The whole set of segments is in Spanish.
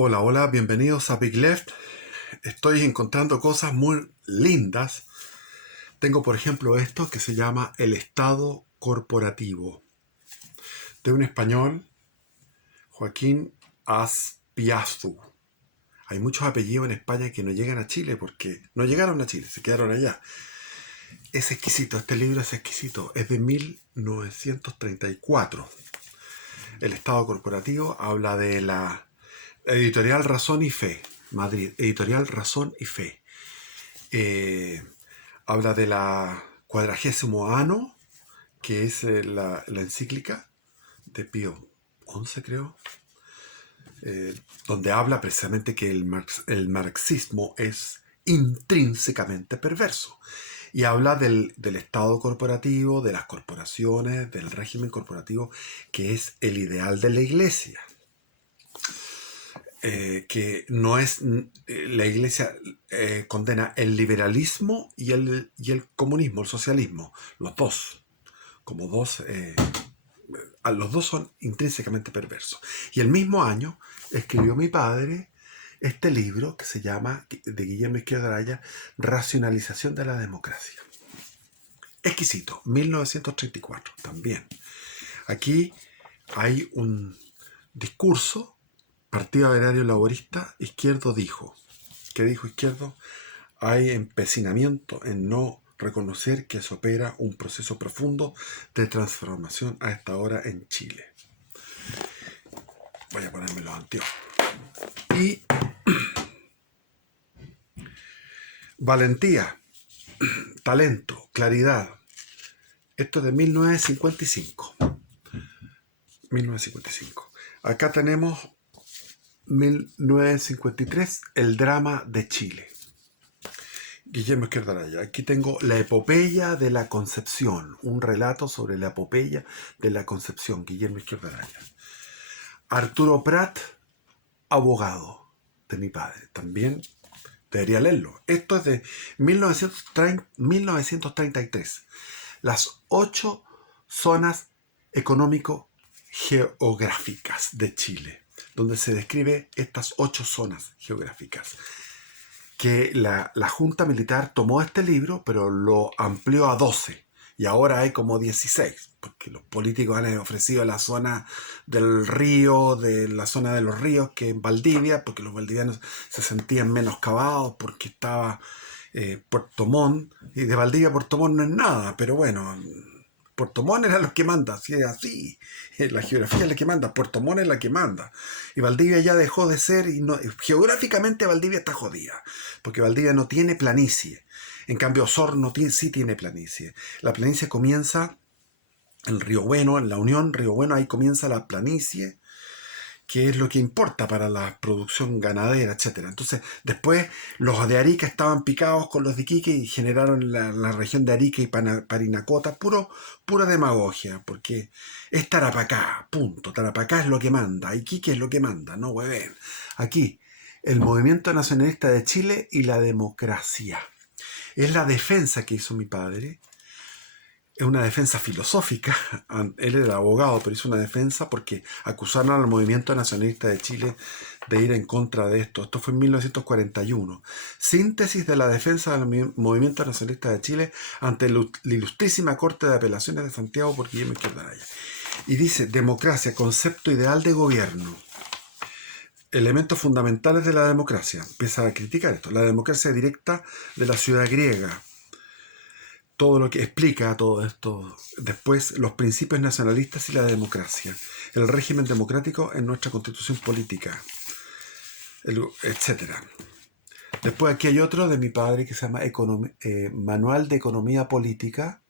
Hola, hola, bienvenidos a Big Left. Estoy encontrando cosas muy lindas. Tengo, por ejemplo, esto que se llama El Estado Corporativo, de un español, Joaquín Azpiazu. Hay muchos apellidos en España que no llegan a Chile porque no llegaron a Chile, se quedaron allá. Es exquisito, este libro es exquisito. Es de 1934. El Estado Corporativo habla de la editorial Razón y Fe, Madrid, editorial Razón y Fe. Eh, Habla de la 40º Ano, que es la encíclica de Pío XI, creo, donde habla precisamente que el marxismo es intrínsecamente perverso. Y habla del Estado corporativo, de las corporaciones, del régimen corporativo, que es el ideal de la Iglesia. Que no es, la Iglesia condena el liberalismo y el comunismo, el socialismo, los dos, como dos, los dos son intrínsecamente perversos. Y el mismo año escribió mi padre este libro que se llama, de Guillermo Izquierdo Araya, Racionalización de la Democracia. Exquisito, 1934 también. Aquí hay un discurso. Partido Agrario Laborista, Izquierdo dijo. ¿Qué dijo Izquierdo? Hay empecinamiento en no reconocer que se opera un proceso profundo de transformación a esta hora en Chile. Voy a ponerme los anteojos. Y valentía, talento, claridad. Esto es de 1955. 1955. Acá tenemos 1953, el drama de Chile. Guillermo Izquierdo Araya. Aquí tengo La epopeya de la Concepción, un relato sobre la epopeya de la Concepción, Guillermo Izquierdo Araya. Arturo Prat, abogado de mi padre, también debería leerlo. Esto es de 1933. Las 8 zonas económico-geográficas de Chile, donde se describe estas 8 zonas geográficas. Que la Junta Militar tomó este libro, pero lo amplió a 12. Y ahora hay como 16, porque los políticos han ofrecido la zona del río, de la zona de los ríos, que en Valdivia, porque los valdivianos se sentían menos cavados, porque estaba Puerto Montt, y de Valdivia a Puerto Montt no es nada, pero bueno, Puerto Montt era lo que manda, si es así, la geografía es la que manda, Puerto Montt es la que manda, y Valdivia ya dejó de ser, y no, geográficamente Valdivia está jodida, porque Valdivia no tiene planicie, en cambio Osorno sí tiene planicie. La planicie comienza en Río Bueno, en la Unión Río Bueno, ahí comienza la planicie, que es lo que importa para la producción ganadera, etcétera. Entonces, después los de Arica estaban picados con los de Iquique y generaron la región de Arica y Parinacota, pura demagogia, porque es Tarapacá, punto. Tarapacá es lo que manda, Iquique es lo que manda, no hueven. Aquí, el Movimiento Nacionalista de Chile y la democracia. Es la defensa que hizo mi padre. Es una defensa filosófica. Él era abogado, pero hizo una defensa porque acusaron al Movimiento Nacionalista de Chile de ir en contra de esto. Esto fue en 1941. Síntesis de la defensa del Movimiento Nacionalista de Chile ante la Ilustrísima Corte de Apelaciones de Santiago por Guillermo Izquierdo Araya. Y dice, democracia, concepto ideal de gobierno. Elementos fundamentales de la democracia. Empieza a criticar esto. La democracia directa de la ciudad griega. Todo lo que explica todo esto. Después, los principios nacionalistas y la democracia. El régimen democrático en nuestra constitución política, etc. Después aquí hay otro de mi padre que se llama Manual de Economía Política,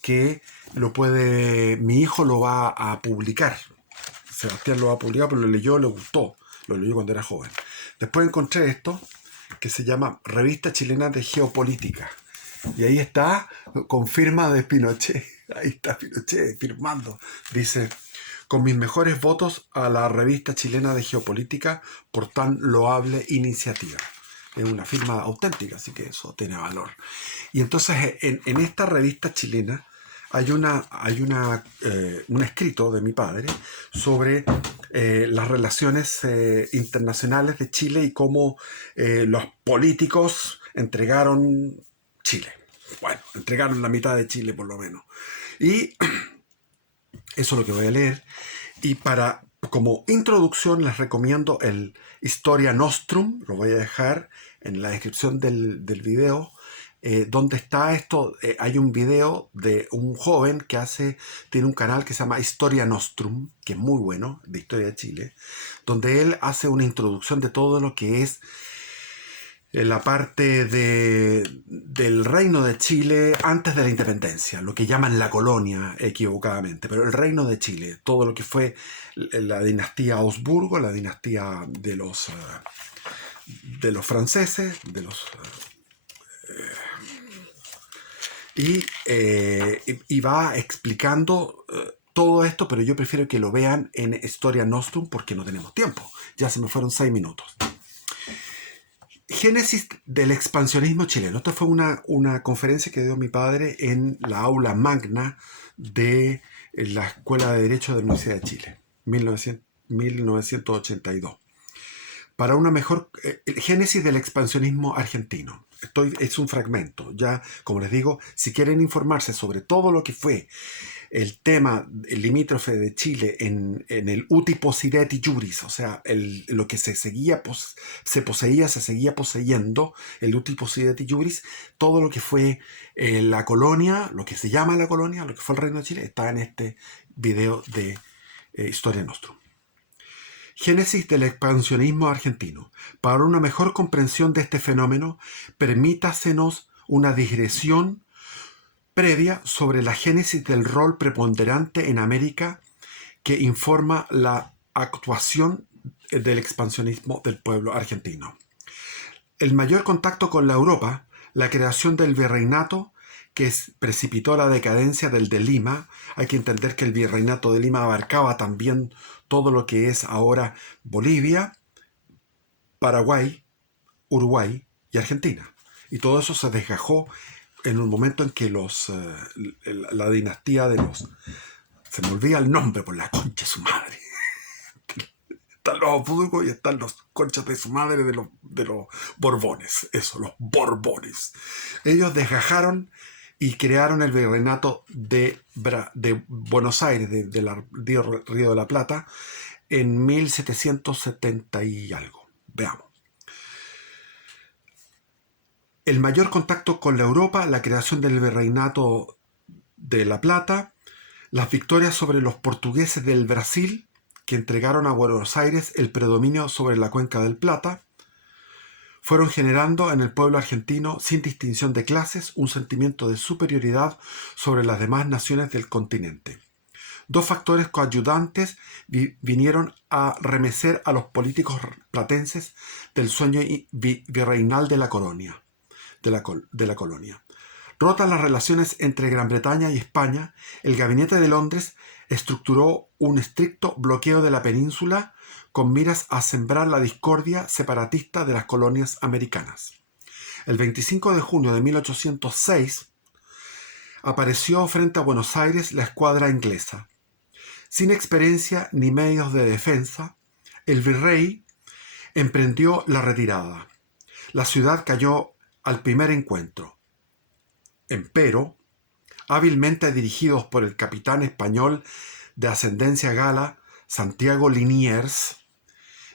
que mi hijo lo va a publicar. Sebastián lo va a publicar, pero lo leyó, le gustó. Lo leyó cuando era joven. Después encontré esto, que se llama Revista Chilena de Geopolítica. Y ahí está, con firma de Pinochet. Ahí está Pinochet firmando. Dice, con mis mejores votos a la Revista Chilena de Geopolítica por tan loable iniciativa. Es una firma auténtica, así que eso tiene valor. Y entonces en esta revista chilena un escrito de mi padre sobre las relaciones internacionales de Chile y cómo los políticos entregaron Chile. Bueno, entregaron la mitad de Chile por lo menos. Y eso es lo que voy a leer. Y como introducción les recomiendo el Historia Nostrum, lo voy a dejar en la descripción del video, donde está esto. Hay un video de un joven que tiene un canal que se llama Historia Nostrum, que es muy bueno, de historia de Chile, donde él hace una introducción de todo lo que es la parte del reino de Chile antes de la independencia, lo que llaman la colonia equivocadamente, pero el reino de Chile, todo lo que fue la dinastía Habsburgo, la dinastía de los franceses, y va explicando todo esto, pero yo prefiero que lo vean en Historia Nostrum porque no tenemos tiempo, ya se me fueron 6 minutos. Génesis del expansionismo chileno. Esta fue una conferencia que dio mi padre en la aula magna de la Escuela de Derecho de la Universidad de Chile, 1982. Para una mejor... Génesis del expansionismo argentino. Es un fragmento. Ya, como les digo, si quieren informarse sobre todo lo que fue el tema limítrofe de Chile en el uti possidetis iuris, o sea, lo que se seguía poseyendo, el uti possidetis iuris, todo lo que fue la colonia, lo que se llama la colonia, lo que fue el Reino de Chile, está en este video de Historia Nostrum. Génesis del expansionismo argentino. Para una mejor comprensión de este fenómeno, permítasenos una digresión previa sobre la génesis del rol preponderante en América que informa la actuación del expansionismo del pueblo argentino. El mayor contacto con la Europa, la creación del virreinato que precipitó la decadencia del de Lima. Hay que entender que el virreinato de Lima abarcaba también todo lo que es ahora Bolivia, Paraguay, Uruguay y Argentina. Y todo eso se desgajó en un momento en que la dinastía de los... Se me olvida el nombre por la concha de su madre. Están los Habsburgo y están los conchas de su madre de los Borbones. Eso, los Borbones. Ellos desgajaron y crearon el virreinato de Buenos Aires, del Río de la Plata, en 1770 y algo. Veamos. El mayor contacto con la Europa, la creación del virreinato de la Plata, las victorias sobre los portugueses del Brasil, que entregaron a Buenos Aires el predominio sobre la cuenca del Plata, fueron generando en el pueblo argentino, sin distinción de clases, un sentimiento de superioridad sobre las demás naciones del continente. Dos factores coayudantes vinieron a remecer a los políticos platenses del sueño virreinal de la colonia. Rotas las relaciones entre Gran Bretaña y España, el Gabinete de Londres estructuró un estricto bloqueo de la península con miras a sembrar la discordia separatista de las colonias americanas. El 25 de junio de 1806 apareció frente a Buenos Aires la escuadra inglesa. Sin experiencia ni medios de defensa, el virrey emprendió la retirada. La ciudad cayó al primer encuentro. Empero, hábilmente dirigidos por el capitán español de ascendencia gala, Santiago Liniers,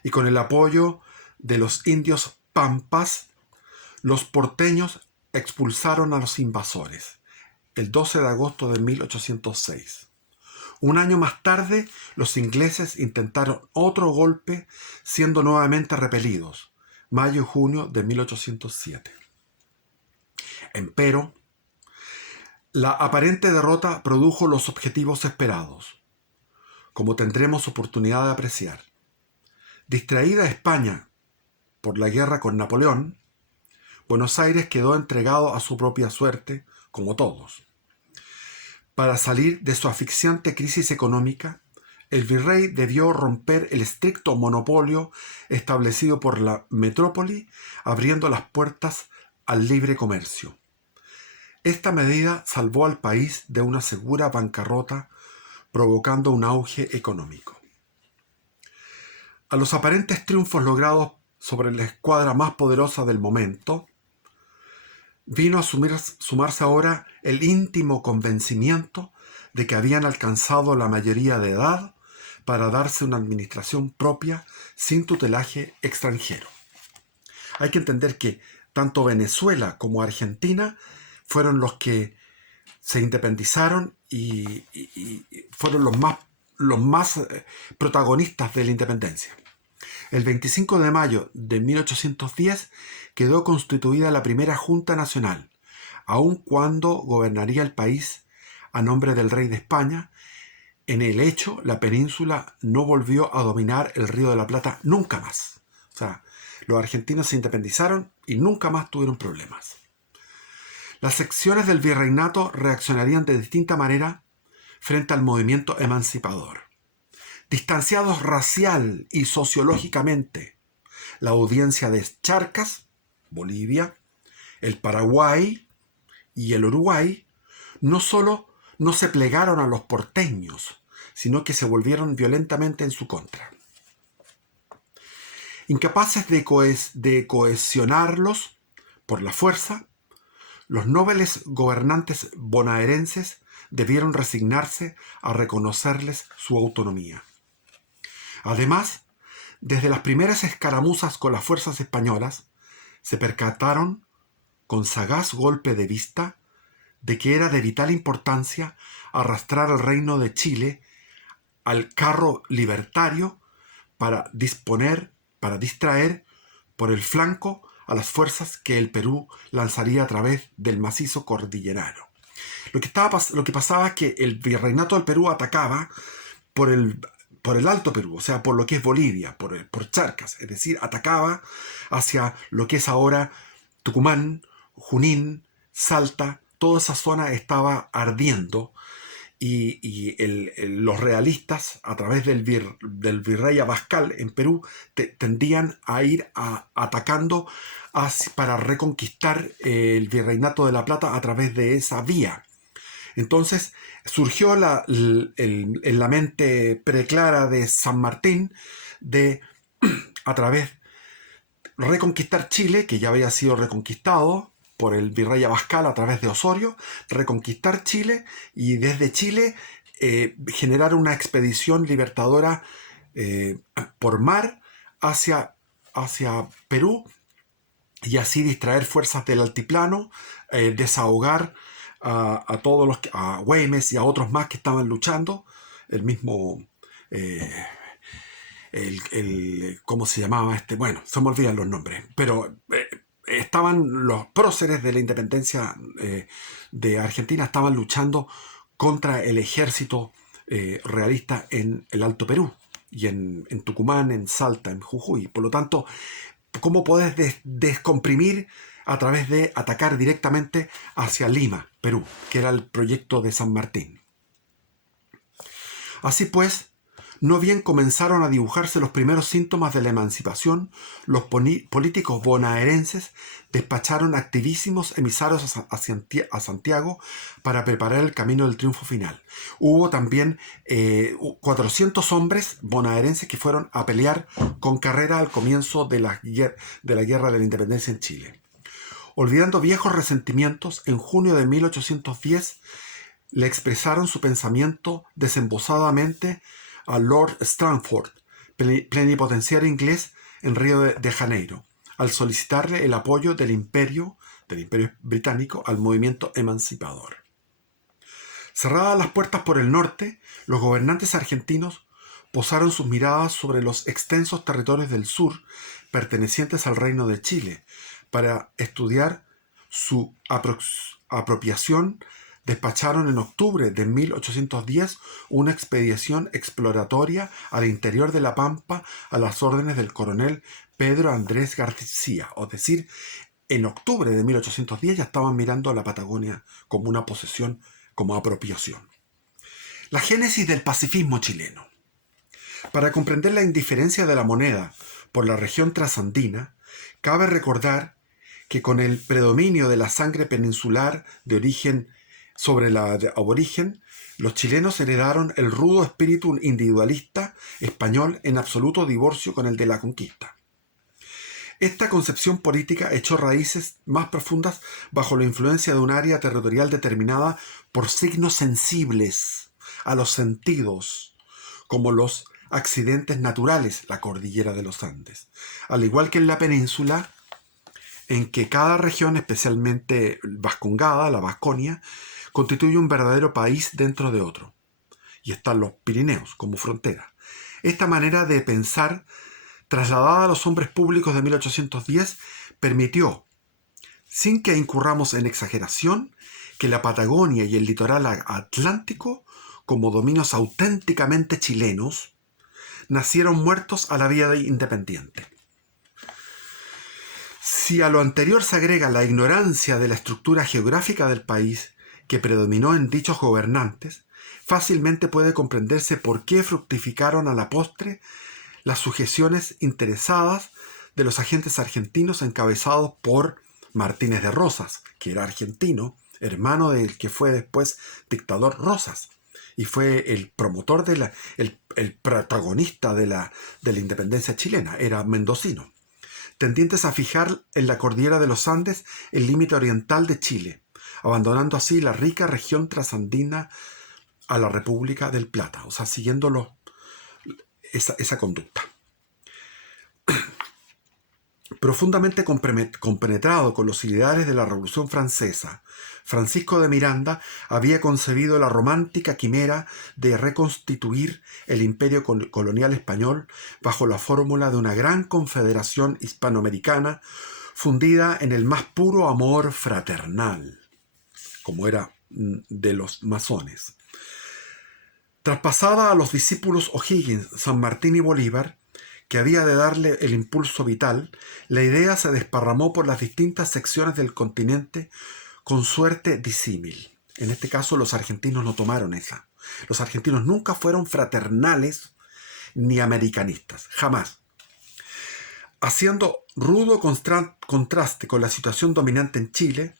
y con el apoyo de los indios pampas, los porteños expulsaron a los invasores, el 12 de agosto de 1806. Un año más tarde, los ingleses intentaron otro golpe, siendo nuevamente repelidos, mayo y junio de 1807. Empero, la aparente derrota produjo los objetivos esperados, como tendremos oportunidad de apreciar. Distraída España por la guerra con Napoleón, Buenos Aires quedó entregado a su propia suerte, como todos. Para salir de su asfixiante crisis económica, el virrey debió romper el estricto monopolio establecido por la metrópoli, abriendo las puertas al libre comercio. Esta medida salvó al país de una segura bancarrota, provocando un auge económico. A los aparentes triunfos logrados sobre la escuadra más poderosa del momento, vino a sumarse ahora el íntimo convencimiento de que habían alcanzado la mayoría de edad para darse una administración propia sin tutelaje extranjero. Hay que entender que tanto Venezuela como Argentina fueron los que se independizaron y fueron los más protagonistas de la independencia. El 25 de mayo de 1810 quedó constituida la primera Junta Nacional, aun cuando gobernaría el país a nombre del rey de España. En el hecho, la península no volvió a dominar el Río de la Plata nunca más. O sea, los argentinos se independizaron y nunca más tuvieron problemas. Las secciones del virreinato reaccionarían de distinta manera frente al movimiento emancipador. Distanciados racial y sociológicamente, la audiencia de Charcas, Bolivia, el Paraguay y el Uruguay no solo no se plegaron a los porteños, sino que se volvieron violentamente en su contra. Incapaces de cohesionarlos por la fuerza, los nobles gobernantes bonaerenses debieron resignarse a reconocerles su autonomía. Además, desde las primeras escaramuzas con las fuerzas españolas, se percataron, con sagaz golpe de vista, de que era de vital importancia arrastrar al reino de Chile al carro libertario para distraer por el flanco a las fuerzas que el Perú lanzaría a través del macizo cordillerano. Lo que pasaba es que el virreinato del Perú atacaba por el Alto Perú, o sea, por lo que es Bolivia, por Charcas, es decir, atacaba hacia lo que es ahora Tucumán, Junín, Salta. Toda esa zona estaba ardiendo y los realistas, a través del virrey Abascal en Perú, tendían a ir atacando para reconquistar el virreinato de La Plata a través de esa vía. Entonces surgió en la mente preclara de San Martín de, a través, reconquistar Chile, que ya había sido reconquistado por el virrey Abascal a través de Osorio, reconquistar Chile y desde Chile generar una expedición libertadora por mar hacia Perú y así distraer fuerzas del altiplano, desahogar a todos a Güemes y a otros más que estaban luchando, el mismo ¿cómo se llamaba este? Bueno, se me olvidan los nombres, pero estaban los próceres de la independencia de Argentina, estaban luchando contra el ejército realista en el Alto Perú y en Tucumán, en Salta, en Jujuy. Por lo tanto, ¿cómo podés descomprimir a través de atacar directamente hacia Lima, Perú, que era el proyecto de San Martín? Así pues, no bien comenzaron a dibujarse los primeros síntomas de la emancipación, los políticos bonaerenses despacharon activísimos emisarios a Santiago para preparar el camino del triunfo final. Hubo también 400 hombres bonaerenses que fueron a pelear con carrera al comienzo de la Guerra de la Independencia en Chile. Olvidando viejos resentimientos, en junio de 1810 le expresaron su pensamiento desembosadamente a Lord Strangford, plenipotenciario inglés en Río de Janeiro, al solicitarle el apoyo del imperio británico al movimiento emancipador. Cerradas las puertas por el norte, los gobernantes argentinos posaron sus miradas sobre los extensos territorios del sur pertenecientes al Reino de Chile para estudiar su apropiación. Despacharon en octubre de 1810 una expedición exploratoria al interior de la Pampa a las órdenes del coronel Pedro Andrés García. Es decir, en octubre de 1810 ya estaban mirando a la Patagonia como una posesión, como apropiación. La génesis del pacifismo chileno. Para comprender la indiferencia de la moneda por la región trasandina, cabe recordar que con el predominio de la sangre peninsular de origen sobre la de aborigen, los chilenos heredaron el rudo espíritu individualista español en absoluto divorcio con el de la conquista. Esta concepción política echó raíces más profundas bajo la influencia de un área territorial determinada por signos sensibles a los sentidos, como los accidentes naturales, la cordillera de los Andes. Al igual que en la península, en que cada región, especialmente vascongada, la Vasconia, constituye un verdadero país dentro de otro. Y están los Pirineos como frontera. Esta manera de pensar, trasladada a los hombres públicos de 1810, permitió, sin que incurramos en exageración, que la Patagonia y el litoral atlántico, como dominios auténticamente chilenos, nacieron muertos a la vida independiente. Si a lo anterior se agrega la ignorancia de la estructura geográfica del país que predominó en dichos gobernantes, fácilmente puede comprenderse por qué fructificaron a la postre las sujeciones interesadas de los agentes argentinos encabezados por Martínez de Rosas, que era argentino, hermano del que fue después dictador Rosas, y fue el promotor el protagonista de la independencia chilena, era mendocino, tendientes a fijar en la cordillera de los Andes el límite oriental de Chile, abandonando así la rica región trasandina a la República del Plata, o sea, siguiendo esa conducta. Profundamente compenetrado con los ideales de la Revolución Francesa, Francisco de Miranda había concebido la romántica quimera de reconstituir el imperio colonial español bajo la fórmula de una gran confederación hispanoamericana fundida en el más puro amor fraternal, como era de los masones. Traspasada a los discípulos O'Higgins, San Martín y Bolívar, que había de darle el impulso vital, la idea se desparramó por las distintas secciones del continente con suerte disímil. En este caso, los argentinos no tomaron esa. Los argentinos nunca fueron fraternales ni americanistas, jamás. Haciendo rudo contraste con la situación dominante en Chile,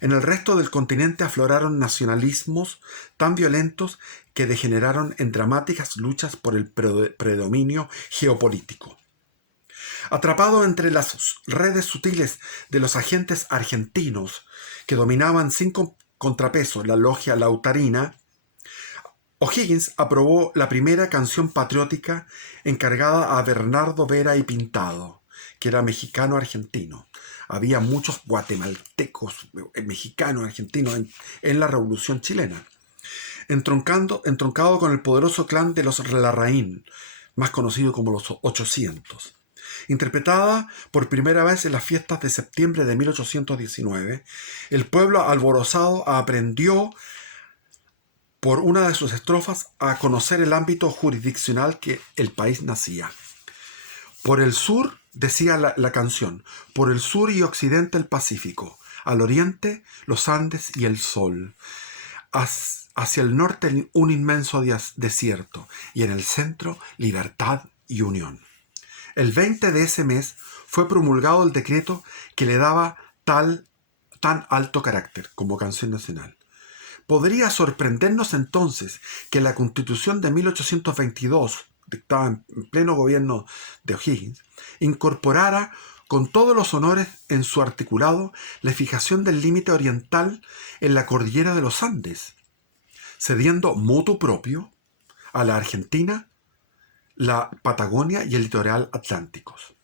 en el resto del continente afloraron nacionalismos tan violentos que degeneraron en dramáticas luchas por el predominio geopolítico. Atrapado entre las redes sutiles de los agentes argentinos que dominaban sin contrapeso la logia lautarina, O'Higgins aprobó la primera canción patriótica encargada a Bernardo Vera y Pintado, que era mexicano-argentino. Había muchos guatemaltecos, mexicanos, argentinos en la Revolución chilena. Entroncado con el poderoso clan de los Larraín, más conocido como los 800. Interpretada por primera vez en las fiestas de septiembre de 1819, el pueblo alborozado aprendió por una de sus estrofas a conocer el ámbito jurisdiccional que el país nacía. Por el sur, decía la canción, por el sur y occidente el Pacífico, al oriente los Andes y el sol, hacia el norte un inmenso desierto y en el centro libertad y unión. El 20 de ese mes fue promulgado el decreto que le daba tan alto carácter como canción nacional. Podría sorprendernos entonces que la Constitución de 1822, dictada en pleno gobierno de O'Higgins, incorporara con todos los honores en su articulado la fijación del límite oriental en la cordillera de los Andes, cediendo motu propio a la Argentina, la Patagonia y el litoral atlánticos.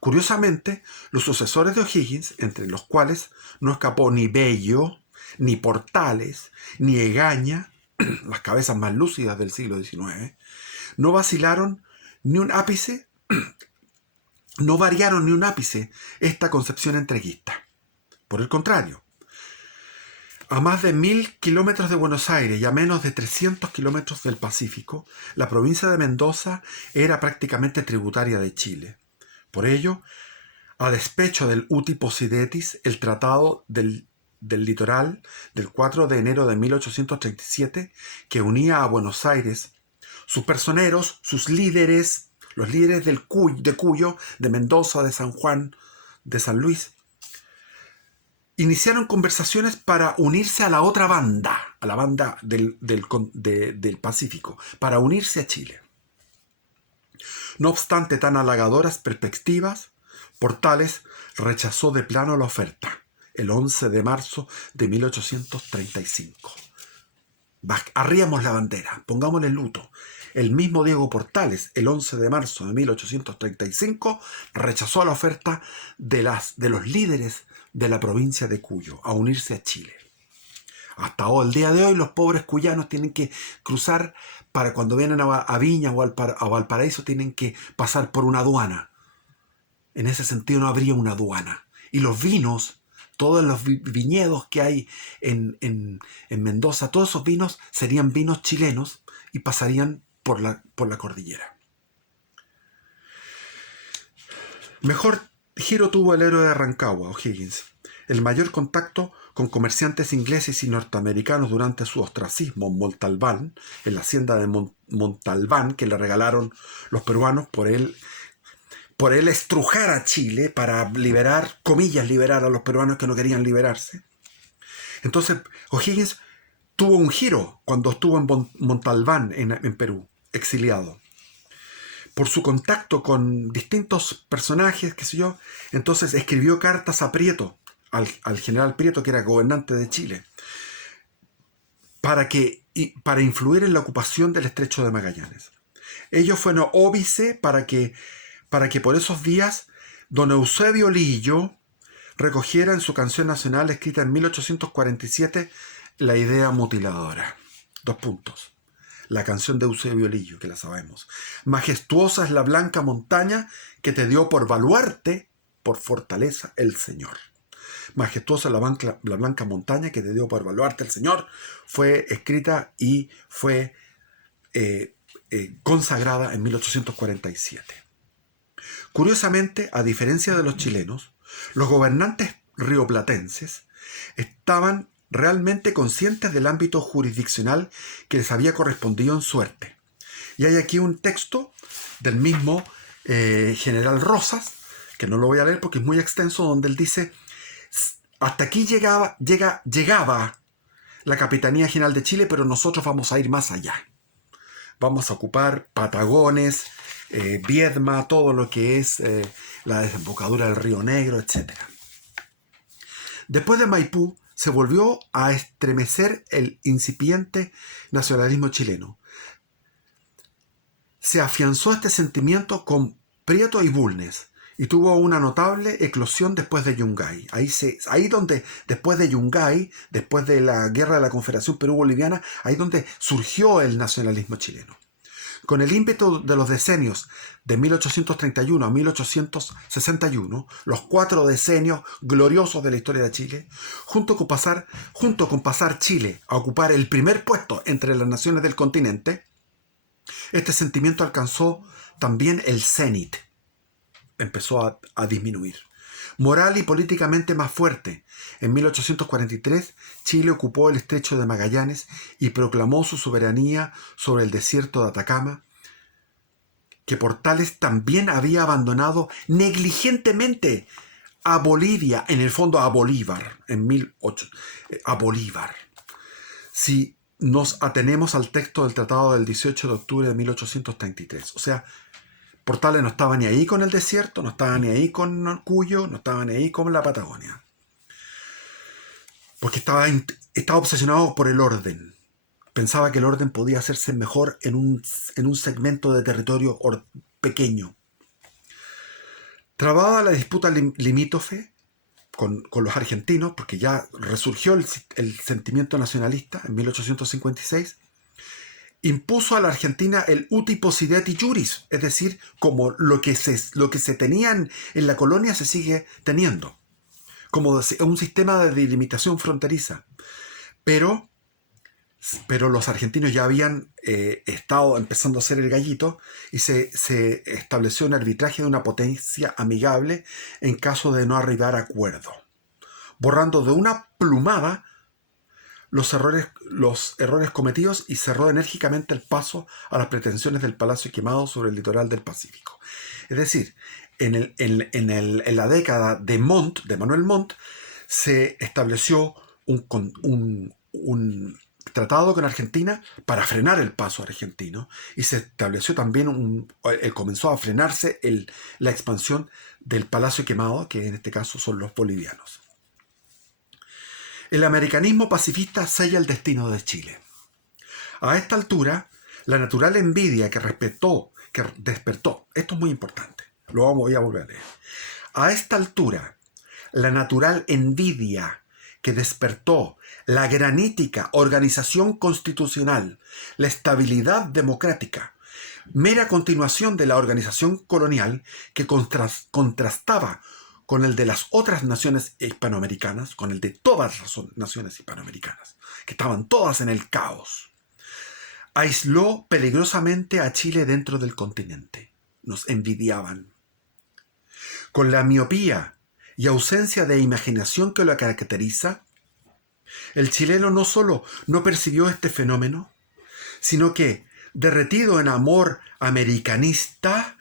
Curiosamente, los sucesores de O'Higgins, entre los cuales no escapó ni Bello, ni Portales, ni Egaña, las cabezas más lúcidas del siglo XIX, no vacilaron ni un ápice, no variaron ni un ápice esta concepción entreguista. Por el contrario, a más de 1000 kilómetros de Buenos Aires y a menos de 300 kilómetros del Pacífico, la provincia de Mendoza era prácticamente tributaria de Chile. Por ello, a despecho del uti possidetis, el Tratado del Litoral del 4 de enero de 1837, que unía a Buenos Aires, sus personeros, sus líderes, los líderes de Cuyo, de Mendoza, de San Juan, de San Luis, iniciaron conversaciones para unirse a la otra banda, a la banda del Pacífico, para unirse a Chile. No obstante tan halagadoras perspectivas, Portales rechazó de plano la oferta el 11 de marzo de 1835. Arriamos la bandera, pongámosle luto. El mismo Diego Portales, el 11 de marzo de 1835, rechazó la oferta de los líderes de la provincia de Cuyo a unirse a Chile. Hasta hoy, el día de hoy, los pobres cuyanos tienen que cruzar para cuando vienen a Viña o a Valparaíso, tienen que pasar por una aduana. En ese sentido no habría una aduana. Y los vinos, todos los viñedos que hay en Mendoza, todos esos vinos serían vinos chilenos y pasarían por la cordillera. Mejor giro tuvo el héroe de Rancagua, O'Higgins. El mayor contacto con comerciantes ingleses y norteamericanos durante su ostracismo en Montalbán, en la hacienda de Montalbán, que le regalaron los peruanos por él estrujar a Chile para liberar, comillas, liberar a los peruanos que no querían liberarse. Entonces, O'Higgins tuvo un giro cuando estuvo en Montalbán, en Perú, exiliado. Por su contacto con distintos personajes, qué sé yo, entonces escribió cartas a Prieto, al general Prieto, que era gobernante de Chile, para influir en la ocupación del Estrecho de Magallanes. Ellos fueron óbice para que por esos días don Eusebio Lillo recogiera en su canción nacional escrita en 1847 la idea mutiladora. 2 puntos. La canción de Eusebio Lillo, que la sabemos. Majestuosa es la blanca montaña que te dio por baluarte, por fortaleza, el Señor. Majestuosa la blanca montaña que te dio por baluarte el Señor. Fue escrita y fue consagrada en 1847. Curiosamente, a diferencia de los chilenos, los gobernantes rioplatenses estaban realmente conscientes del ámbito jurisdiccional que les había correspondido en suerte. Y hay aquí un texto del mismo general Rosas, que no lo voy a leer porque es muy extenso, donde él dice: hasta aquí llegaba la Capitanía General de Chile, pero nosotros vamos a ir más allá. Vamos a ocupar Patagones, Viedma, todo lo que es la desembocadura del Río Negro, etc. Después de Maipú, se volvió a estremecer el incipiente nacionalismo chileno. Se afianzó este sentimiento con Prieto y Bulnes y tuvo una notable eclosión después de Yungay. Ahí donde, después de Yungay, después de la Guerra de la Confederación Perú-Boliviana, ahí donde surgió el nacionalismo chileno. Con el ímpetu de los decenios de 1831 a 1861, los 4 decenios gloriosos de la historia de Chile, junto con pasar Chile a ocupar el primer puesto entre las naciones del continente, este sentimiento alcanzó también el cenit. Empezó a disminuir. Moral y políticamente más fuerte, en 1843 Chile ocupó el Estrecho de Magallanes y proclamó su soberanía sobre el desierto de Atacama, que Portales también había abandonado negligentemente a Bolivia, en el fondo a Bolívar, a Bolívar. Si nos atenemos al texto del Tratado del 18 de octubre de 1833, o sea, Portales no estaba ni ahí con el desierto, no estaba ni ahí con Cuyo, no estaba ni ahí con la Patagonia. Porque estaba obsesionado por el orden. Pensaba que el orden podía hacerse mejor en un segmento de territorio pequeño. Trabada la disputa limítrofe con los argentinos, porque ya resurgió el sentimiento nacionalista en 1856, impuso a la Argentina el uti possidetis juris, es decir, como lo que se tenía en la colonia se sigue teniendo, como un sistema de delimitación fronteriza. Pero los argentinos ya habían estado empezando a hacer el gallito y se estableció un arbitraje de una potencia amigable en caso de no arribar a acuerdo, borrando de una plumada los errores cometidos y cerró enérgicamente el paso a las pretensiones del Palacio Quemado sobre el litoral del Pacífico. Es decir, en la década de Manuel Montt, se estableció un tratado con Argentina para frenar el paso argentino, y se estableció también comenzó a frenarse la expansión del Palacio Quemado, que en este caso son los bolivianos. El americanismo pacifista sella el destino de Chile. A esta altura, la natural envidia que despertó, esto es muy importante, voy a volver a leer. A esta altura, la natural envidia que despertó la granítica organización constitucional, la estabilidad democrática, mera continuación de la organización colonial que contrastaba con el de las otras naciones hispanoamericanas, con el de todas las naciones hispanoamericanas, que estaban todas en el caos, aisló peligrosamente a Chile dentro del continente. Nos envidiaban. Con la miopía y ausencia de imaginación que lo caracteriza, el chileno no solo no percibió este fenómeno, sino que, derretido en amor americanista,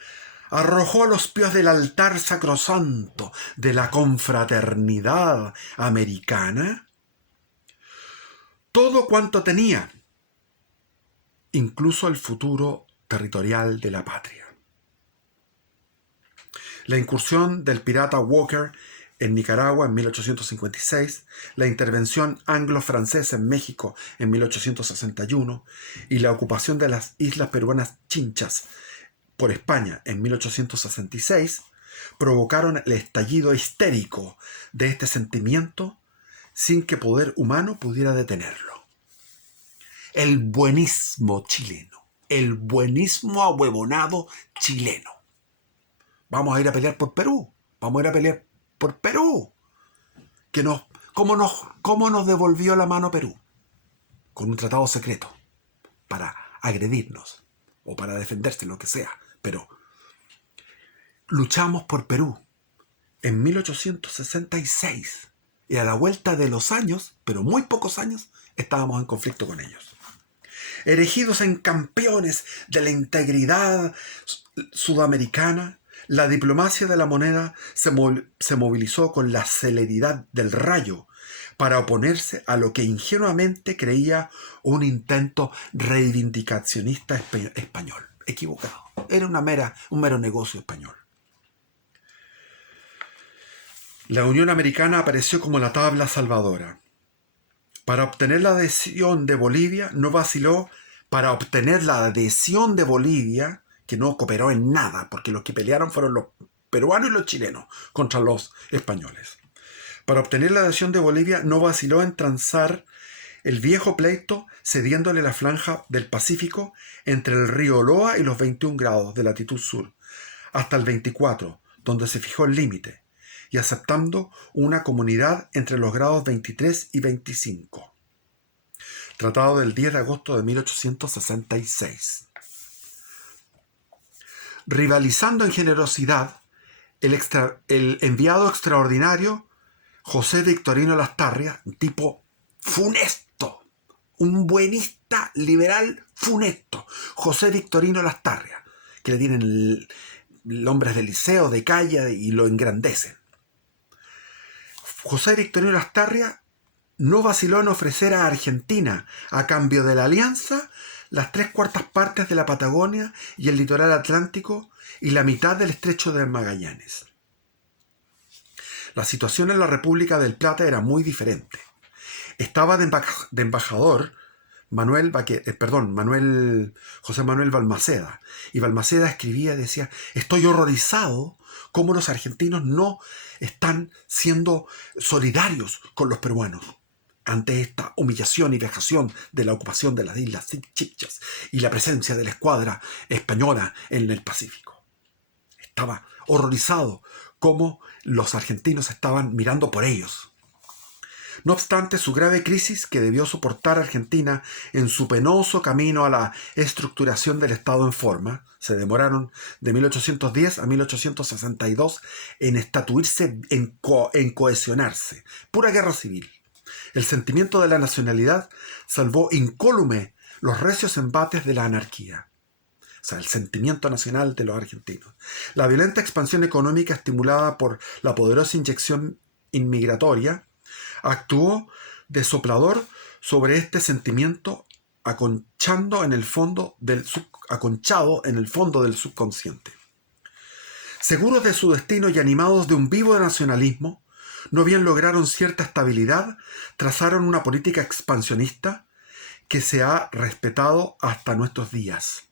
arrojó a los pies del altar sacrosanto de la confraternidad americana todo cuanto tenía, incluso el futuro territorial de la patria. La incursión del pirata Walker en Nicaragua en 1856, la intervención anglo-francesa en México en 1861 y la ocupación de las islas peruanas Chinchas por España en 1866 provocaron el estallido histérico de este sentimiento sin que poder humano pudiera detenerlo. El buenismo chileno, el buenismo ahuevonado chileno. Vamos a ir a pelear por Perú, vamos a ir a pelear por Perú. ¿Cómo nos devolvió la mano Perú? Con un tratado secreto para agredirnos o para defenderse, lo que sea. Pero luchamos por Perú en 1866 y a la vuelta de los años, pero muy pocos años, estábamos en conflicto con ellos. Erigidos en campeones de la integridad sudamericana, la diplomacia de la moneda se movilizó con la celeridad del rayo para oponerse a lo que ingenuamente creía un intento reivindicacionista español. Equivocado. Era un mero negocio español. La Unión Americana apareció como la tabla salvadora. Para obtener la adhesión de Bolivia, no vaciló para obtener la adhesión de Bolivia, que no cooperó en nada, porque los que pelearon fueron los peruanos y los chilenos contra los españoles. Para obtener la adhesión de Bolivia, no vaciló en transar el viejo pleito cediéndole la franja del Pacífico entre el río Loa y los 21 grados de latitud sur, hasta el 24, donde se fijó el límite, y aceptando una comunidad entre los grados 23 y 25. Tratado del 10 de agosto de 1866. Rivalizando en generosidad, el enviado extraordinario José Victorino Lastarria, un tipo funesto, un buenista liberal funesto, José Victorino Lastarria, que le tienen hombres de liceo, de calle, y lo engrandecen. José Victorino Lastarria no vaciló en ofrecer a Argentina, a cambio de la alianza, las 3/4 partes de la Patagonia y el litoral atlántico y la mitad del estrecho de Magallanes. La situación en la República del Plata era muy diferente. Estaba de embajador José Manuel Balmaceda, y Balmaceda escribía y decía: estoy horrorizado cómo los argentinos no están siendo solidarios con los peruanos ante esta humillación y vejación de la ocupación de las islas Chinchas y la presencia de la escuadra española en el Pacífico. Estaba horrorizado cómo los argentinos estaban mirando por ellos. No obstante, su grave crisis que debió soportar Argentina en su penoso camino a la estructuración del Estado en forma, se demoraron de 1810 a 1862 en estatuirse, en cohesionarse. Pura guerra civil. El sentimiento de la nacionalidad salvó incólume los recios embates de la anarquía. O sea, el sentimiento nacional de los argentinos. La violenta expansión económica estimulada por la poderosa inyección inmigratoria Actuó de soplador sobre este sentimiento aconchado en el fondo del subconsciente. Seguros de su destino y animados de un vivo nacionalismo, no bien lograron cierta estabilidad, trazaron una política expansionista que se ha respetado hasta nuestros días.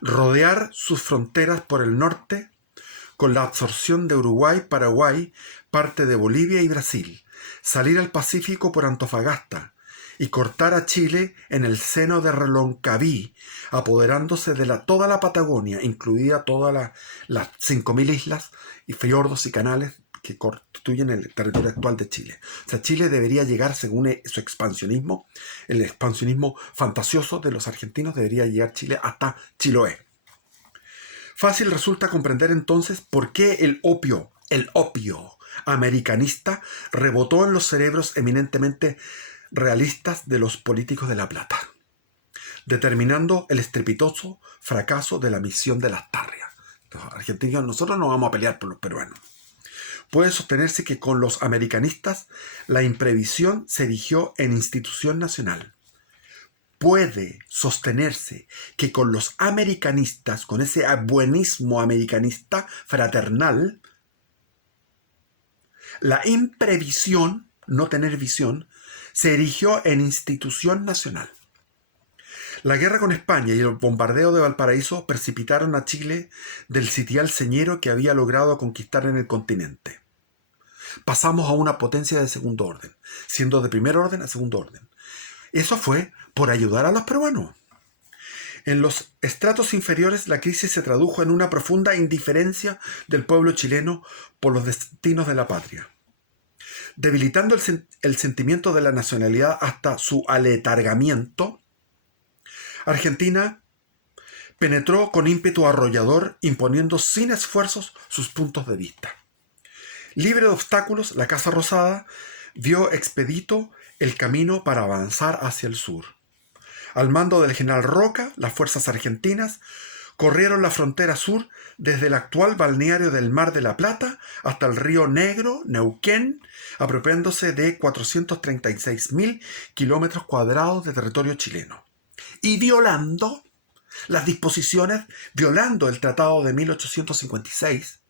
Rodear sus fronteras por el norte, con la absorción de Uruguay, Paraguay, parte de Bolivia y Brasil, salir al Pacífico por Antofagasta y cortar a Chile en el seno de Reloncaví, apoderándose de toda la Patagonia, incluida todas las 5.000 islas y fiordos y canales que constituyen el territorio actual de Chile. O sea, Chile debería llegar, según su expansionismo, el expansionismo fantasioso de los argentinos, debería llegar Chile hasta Chiloé. Fácil resulta comprender entonces por qué el opio americanista rebotó en los cerebros eminentemente realistas de los políticos de La Plata, determinando el estrepitoso fracaso de la misión de Lastarria. Los argentinos, nosotros no vamos a pelear por los peruanos. Puede sostenerse que con los americanistas la imprevisión se erigió en institución nacional. Puede sostenerse que con los americanistas, con ese buenismo americanista fraternal, la imprevisión, no tener visión, se erigió en institución nacional. La guerra con España y el bombardeo de Valparaíso precipitaron a Chile del sitial señero que había logrado conquistar en el continente. Pasamos a una potencia de segundo orden, siendo de primer orden a segundo orden. Eso fue por ayudar a los peruanos. En los estratos inferiores, la crisis se tradujo en una profunda indiferencia del pueblo chileno por los destinos de la patria, debilitando el sentimiento de la nacionalidad hasta su aletargamiento. Argentina penetró con ímpetu arrollador, imponiendo sin esfuerzos sus puntos de vista. Libre de obstáculos, la Casa Rosada vio expedito el camino para avanzar hacia el sur. Al mando del general Roca, las fuerzas argentinas corrieron la frontera sur desde el actual balneario del Mar de la Plata hasta el río Negro, Neuquén, apropiándose de 436.000 kilómetros cuadrados de territorio chileno y violando las disposiciones, violando el Tratado de 1856,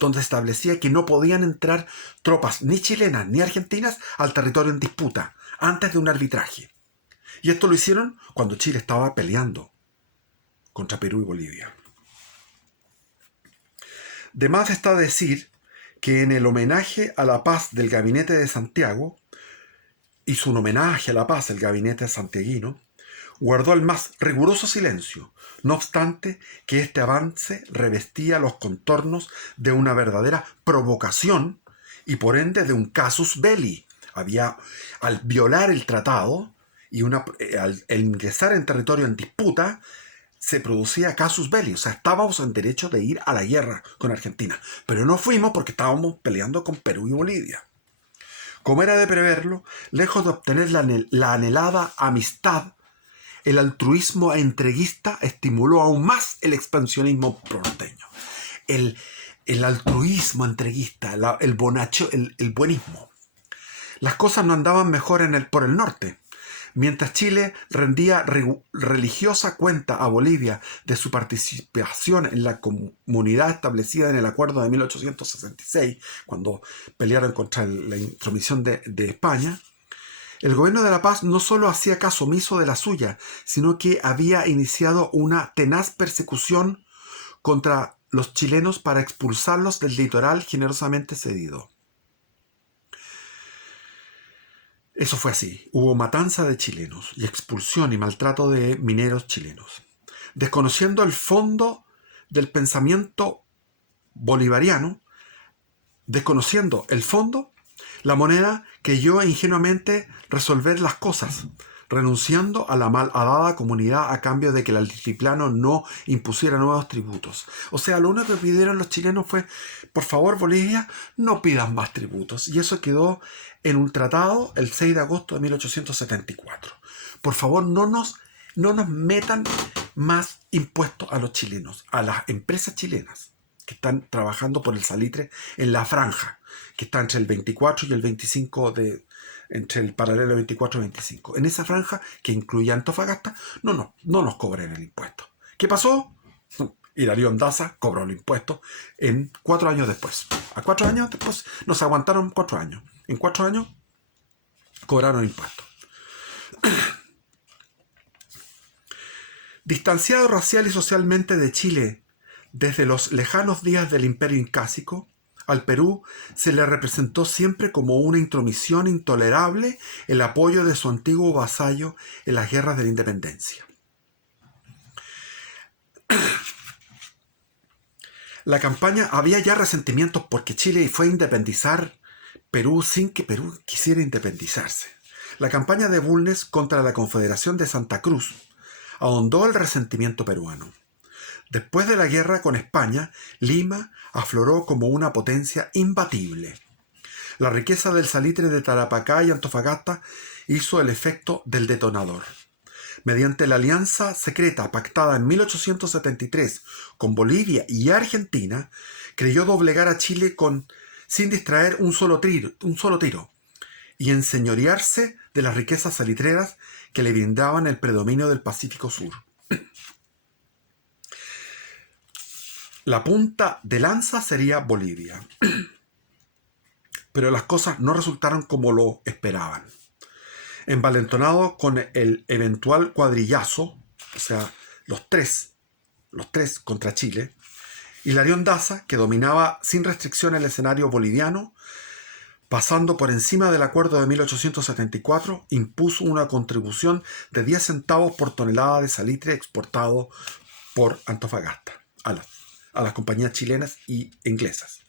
donde establecía que no podían entrar tropas ni chilenas ni argentinas al territorio en disputa antes de un arbitraje. Y esto lo hicieron cuando Chile estaba peleando contra Perú y Bolivia. De más está decir que en el homenaje a la paz del Gabinete de Santiago, hizo un homenaje a la paz el Gabinete santiaguino, guardó el más riguroso silencio, no obstante que este avance revestía los contornos de una verdadera provocación y por ende de un casus belli. Al violar el tratado y al ingresar en territorio en disputa, se producía casus belli, o sea, estábamos en derecho de ir a la guerra con Argentina, pero no fuimos porque estábamos peleando con Perú y Bolivia. Como era de preverlo, lejos de obtener la anhelada amistad, el altruismo entreguista estimuló aún más el expansionismo porteño. El altruismo entreguista, el buenismo. Las cosas no andaban mejor por el norte. Mientras Chile rendía religiosa cuenta a Bolivia de su participación en la comunidad establecida en el acuerdo de 1866, cuando pelearon contra la intromisión de España, el gobierno de La Paz no solo hacía caso omiso de la suya, sino que había iniciado una tenaz persecución contra los chilenos para expulsarlos del litoral generosamente cedido. Eso fue así. Hubo matanza de chilenos y expulsión y maltrato de mineros chilenos. Desconociendo el fondo del pensamiento bolivariano, desconociendo el fondo, la moneda creyó ingenuamente resolver las cosas, renunciando a la malhadada comunidad a cambio de que el altiplano no impusiera nuevos tributos. O sea, lo único que pidieron los chilenos fue, por favor, Bolivia, no pidas más tributos. Y eso quedó en un tratado el 6 de agosto de 1874. Por favor, no nos metan más impuestos a los chilenos, a las empresas chilenas, que están trabajando por el salitre en la franja, que está entre el 24 y el 25 entre el paralelo 24 y 25. En esa franja, que incluye Antofagasta, no nos cobran el impuesto. ¿Qué pasó? Hilarión Daza cobró el impuesto en 4 años después. A 4 años después nos aguantaron 4 años. En 4 años cobraron impuestos. Distanciado racial y socialmente de Chile desde los lejanos días del Imperio Incásico, al Perú se le representó siempre como una intromisión intolerable el apoyo de su antiguo vasallo en las guerras de la independencia. La campaña había ya resentimientos porque Chile fue a independizar Perú sin que Perú quisiera independizarse. La campaña de Bulnes contra la Confederación de Santa Cruz ahondó el resentimiento peruano. Después de la guerra con España, Lima afloró como una potencia imbatible. La riqueza del salitre de Tarapacá y Antofagasta hizo el efecto del detonador. Mediante la alianza secreta pactada en 1873 con Bolivia y Argentina, creyó doblegar a Chile sin distraer un solo tiro y enseñorearse de las riquezas salitreras que le brindaban el predominio del Pacífico Sur. La punta de lanza sería Bolivia. Pero las cosas no resultaron como lo esperaban. Envalentonado con el eventual cuadrillazo, o sea, los tres contra Chile, Hilarión Daza, que dominaba sin restricción el escenario boliviano, pasando por encima del acuerdo de 1874, impuso una contribución de 10 centavos por tonelada de salitre exportado por Antofagasta a las compañías chilenas y inglesas.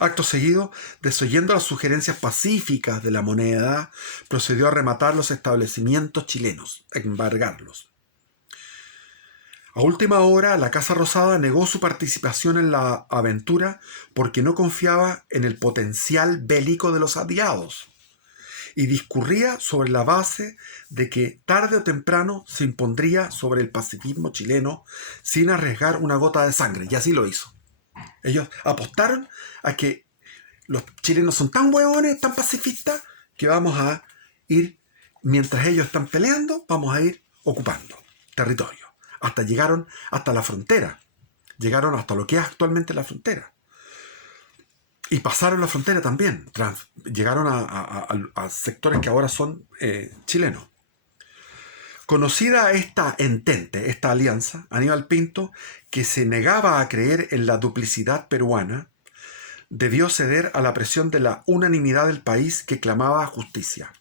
Acto seguido, desoyendo las sugerencias pacíficas de la moneda, procedió a rematar los establecimientos chilenos, a embargarlos. A última hora, la Casa Rosada negó su participación en la aventura porque no confiaba en el potencial bélico de los aliados y discurría sobre la base de que tarde o temprano se impondría sobre el pacifismo chileno sin arriesgar una gota de sangre, y así lo hizo. Ellos apostaron a que los chilenos son tan hueones, tan pacifistas, que vamos a ir, mientras ellos están peleando, vamos a ir ocupando territorio. Hasta llegaron hasta la frontera. Llegaron hasta lo que es actualmente la frontera. Y pasaron la frontera también. Llegaron a sectores que ahora son chilenos. Conocida esta entente, esta alianza, Aníbal Pinto, que se negaba a creer en la duplicidad peruana, debió ceder a la presión de la unanimidad del país que clamaba justicia.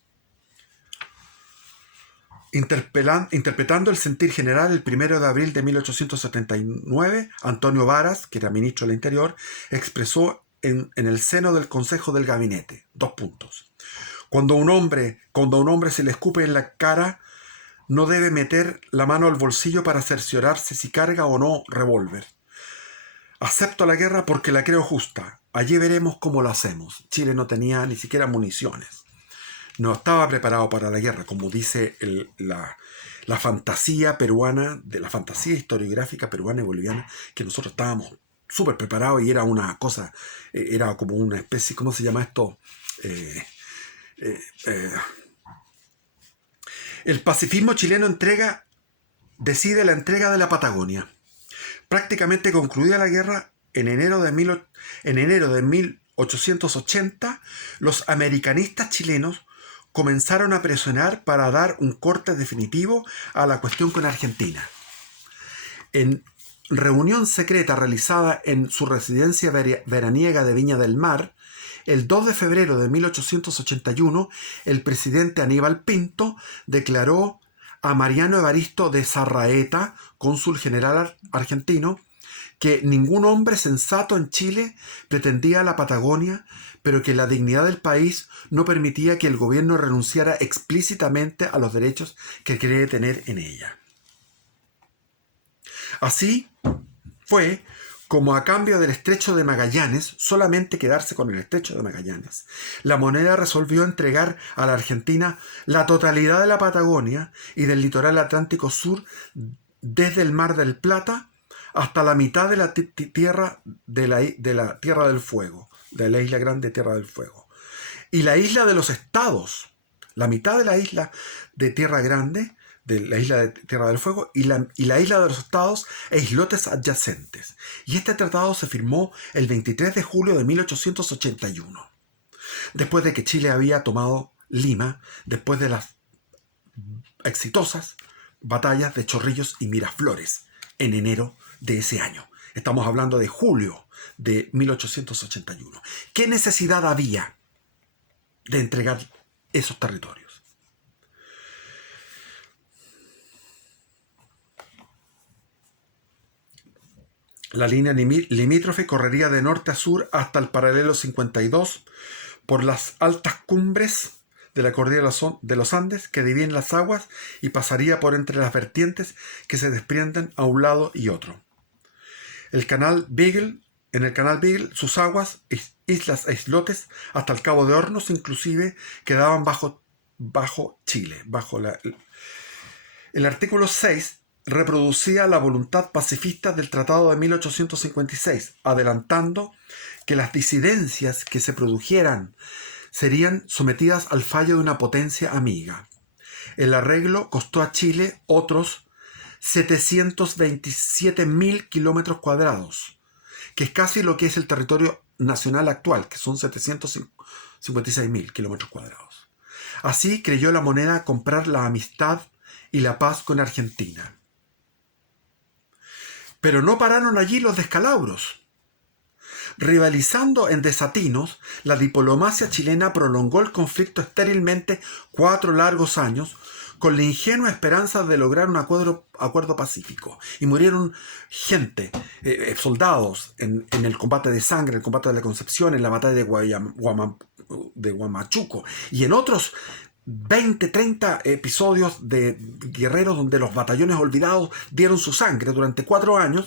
Interpretando el sentir general, el 1 de abril de 1879, Antonio Varas, que era ministro del Interior, expresó en el seno del Consejo del Gabinete, 2 puntos. Cuando a un hombre se le escupe en la cara, no debe meter la mano al bolsillo para cerciorarse si carga o no revólver. Acepto la guerra porque la creo justa. Allí veremos cómo lo hacemos. Chile no tenía ni siquiera municiones. No estaba preparado para la guerra, como dice la fantasía peruana, de la fantasía historiográfica peruana y boliviana, que nosotros estábamos súper preparados y era una cosa, era como una especie, ¿cómo se llama esto? El pacifismo chileno decide la entrega de la Patagonia. Prácticamente concluida la guerra, en enero de 1880, los americanistas chilenos comenzaron a presionar para dar un corte definitivo a la cuestión con Argentina. En reunión secreta realizada en su residencia veraniega de Viña del Mar, el 2 de febrero de 1881, el presidente Aníbal Pinto declaró a Mariano Evaristo de Sarraeta, cónsul general argentino, que ningún hombre sensato en Chile pretendía a la Patagonia, pero que la dignidad del país no permitía que el gobierno renunciara explícitamente a los derechos que cree tener en ella. Así fue como, a cambio del estrecho de Magallanes, solamente quedarse con el estrecho de Magallanes, la moneda resolvió entregar a la Argentina la totalidad de la Patagonia y del litoral atlántico sur, desde el Mar del Plata hasta la mitad de la tierra de la Tierra del Fuego, de la isla grande Tierra del Fuego. Y la isla de los estados, la mitad de la isla de Tierra Grande, de la isla de Tierra del Fuego, y la isla de los estados e islotes adyacentes. Y este tratado se firmó el 23 de julio de 1881, después de que Chile había tomado Lima, después de las exitosas batallas de Chorrillos y Miraflores en enero de ese año. Estamos hablando de julio de 1881. ¿Qué necesidad había de entregar esos territorios? La línea limítrofe correría de norte a sur hasta el paralelo 52 por las altas cumbres de la cordillera de los Andes que dividen las aguas y pasaría por entre las vertientes que se desprenden a un lado y otro. En el canal Beagle, sus aguas, islas e islotes, hasta el Cabo de Hornos inclusive, quedaban bajo Chile. El artículo 6 reproducía la voluntad pacifista del Tratado de 1856, adelantando que las disidencias que se produjeran serían sometidas al fallo de una potencia amiga. El arreglo costó a Chile otros 727.000 kilómetros cuadrados, que es casi lo que es el territorio nacional actual, que son 756.000 kilómetros cuadrados. Así creyó la moneda comprar la amistad y la paz con Argentina. Pero no pararon allí los descalabros. Rivalizando en desatinos, la diplomacia chilena prolongó el conflicto estérilmente 4 largos años, con la ingenua esperanza de lograr un acuerdo pacífico. Y murieron gente, soldados, en el combate de Sangre, en el combate de la Concepción, en la batalla de Huamachuco, y en otros 20, 30 episodios de guerreros donde los batallones olvidados dieron su sangre durante 4 años.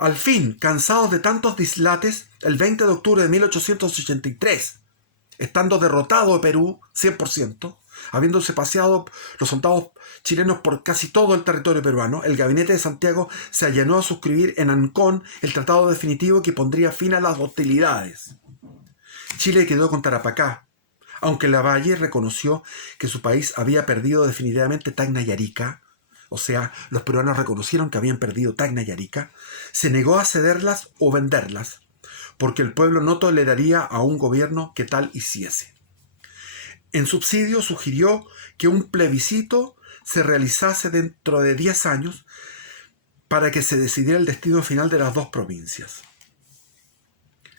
Al fin, cansados de tantos dislates, el 20 de octubre de 1883, estando derrotado Perú 100%, habiéndose paseado los soldados chilenos por casi todo el territorio peruano, el gabinete de Santiago se allanó a suscribir en Ancón el tratado definitivo que pondría fin a las hostilidades. Chile quedó con Tarapacá, aunque Lavalle reconoció que su país había perdido definitivamente Tacna y Arica, o sea, los peruanos reconocieron que habían perdido Tacna y Arica, se negó a cederlas o venderlas, porque el pueblo no toleraría a un gobierno que tal hiciese. En subsidio sugirió que un plebiscito se realizase dentro de 10 años para que se decidiera el destino final de las dos provincias.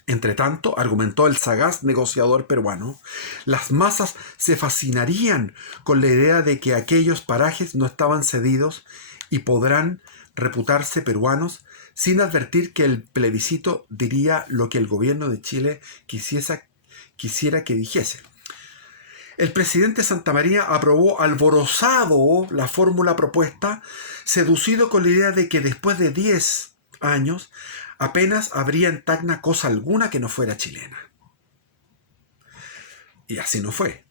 Entretanto, argumentó el sagaz negociador peruano, las masas se fascinarían con la idea de que aquellos parajes no estaban cedidos y podrán reputarse peruanos sin advertir que el plebiscito diría lo que el gobierno de Chile quisiera que dijese. El presidente Santamaría aprobó alborozado la fórmula propuesta, seducido con la idea de que después de 10 años apenas habría en Tacna cosa alguna que no fuera chilena. Y así no fue.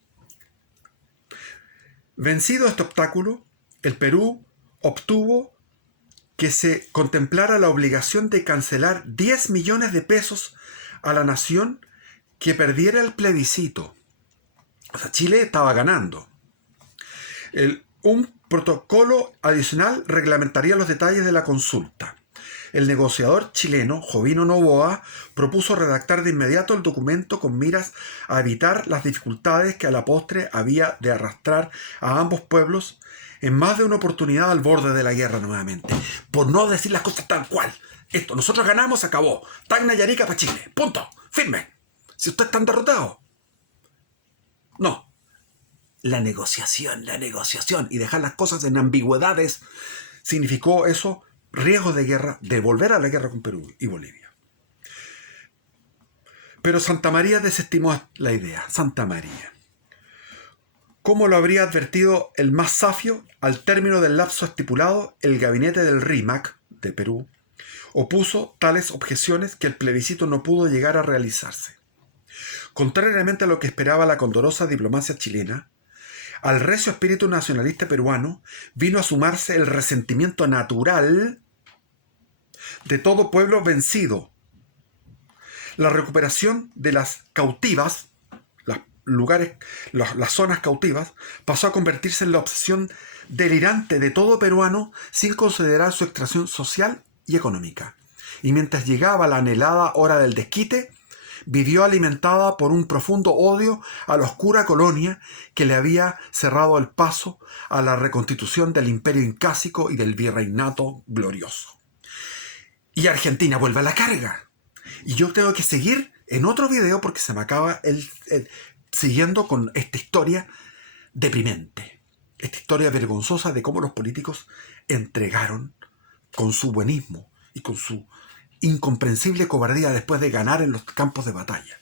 Vencido este obstáculo, el Perú obtuvo que se contemplara la obligación de cancelar 10 millones de pesos a la nación que perdiera el plebiscito. O sea, Chile estaba ganando. Un protocolo adicional reglamentaría los detalles de la consulta. El negociador chileno, Jovino Noboa, propuso redactar de inmediato el documento con miras a evitar las dificultades que a la postre había de arrastrar a ambos pueblos en más de una oportunidad al borde de la guerra nuevamente. Por no decir las cosas tal cual. Esto, nosotros ganamos, se acabó. Tacna y Arica para Chile. Punto. Firme. Si ustedes están derrotados. No. La negociación. Y dejar las cosas en ambigüedades significó eso. Riesgos de guerra, de volver a la guerra con Perú y Bolivia. Pero Santamaría desestimó la idea. Santamaría. Como lo habría advertido el más safio, al término del lapso estipulado, el gabinete del RIMAC de Perú opuso tales objeciones que el plebiscito no pudo llegar a realizarse. Contrariamente a lo que esperaba la condorosa diplomacia chilena, al recio espíritu nacionalista peruano vino a sumarse el resentimiento natural de todo pueblo vencido. La recuperación de las cautivas, las zonas cautivas, pasó a convertirse en la obsesión delirante de todo peruano sin considerar su extracción social y económica. Y mientras llegaba la anhelada hora del desquite, vivió alimentada por un profundo odio a la oscura colonia que le había cerrado el paso a la reconstitución del imperio incásico y del virreinato glorioso. Y Argentina vuelve a la carga. Y yo tengo que seguir en otro video porque se me acaba siguiendo con esta historia deprimente. Esta historia vergonzosa de cómo los políticos entregaron con su buenismo y con su incomprensible cobardía después de ganar en los campos de batalla.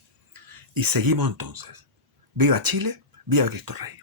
Y seguimos entonces. ¡Viva Chile! ¡Viva Cristo Rey!